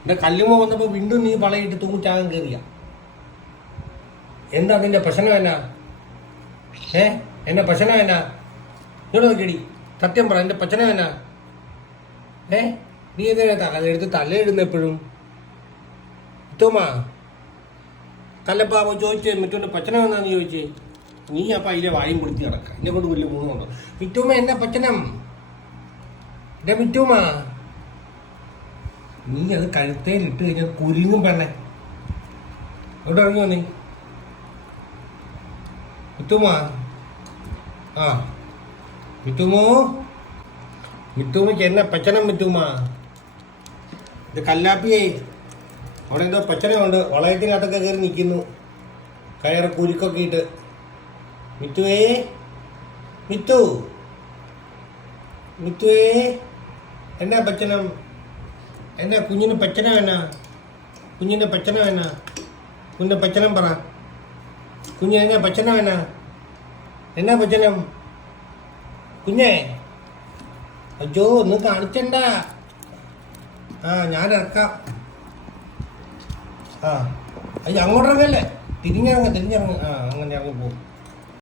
എൻ്റെ കല്ലുമ വന്നപ്പോൾ വീണ്ടും നീ വളയിട്ട് തൂങ്ങിച്ചാകാൻ കയറിയ. എന്താ നിന്റെ പ്രശ്നം എന്നാ? എന്നെ പ്രശ്നം എന്നാ? ഇങ്ങോട്ട് നോക്കിയടി, സത്യം പറ, എൻ്റെ പ്രശ്നം എന്നാ? നീ എന്തിനാ തലയെടുത്ത് തലയിടുന്ന എപ്പോഴും? മിത്തുമ്മ കല്ലപ്പാവ ചോദിച്ചേ, മിറ്റുവിൻ്റെ പ്രശ്നം എന്നാന്ന് ചോദിച്ചേ. നീ അപ്പം അതിലെ വായും പൊളിച്ച് കിടക്കുക. എന്നെ കൊണ്ട് വലിയ മൂന്നുണ്ടോ? മിറ്റുമ്മ എന്നാ പ്രശ്നം? എൻ്റെ മിറ്റുമ്മ, നീ അത് കഴുത്തേലിട്ട് കഴിഞ്ഞാൽ കുരുങ്ങും പെണ്ണെ. എവിടെ ഇറങ്ങി വന്നേ മിത്തുമ്മ? ആ മിത്തുമോ, മിത്തുമ്മയ്ക്ക് എന്നെ പച്ചനം മിത്തുമ്മ. ഇത് കല്ലാപ്പിയേ, അവിടെ എന്തോ പച്ചനമുണ്ട്, വളയത്തിനകത്തൊക്കെ കയറി നിൽക്കുന്നു, കയറ് കുരുക്കൊക്കെ ഇട്ട്. മിത്തുവേ, മിത്തു, മിത്തുവേ, എന്നാ പച്ചനം? എന്നാ കുഞ്ഞിന് പച്ചനം എന്നാ? കുഞ്ഞിൻ്റെ പച്ചനം എന്നാ? കുഞ്ഞിൻ്റെ പച്ചനം പറ. കുഞ്ഞ് എന്നാ പച്ചനം എന്നാ? എന്നാ പച്ചനം കുഞ്ഞേ? അയ്യോ ഒന്ന് കാണിച്ചണ്ട. ഞാൻ ഇറക്കാം. അയ്യോ അങ്ങോട്ടിറങ്ങല്ലേ, തിരിഞ്ഞിറങ്ങ. അങ്ങനെ ഇറങ്ങി പോകും.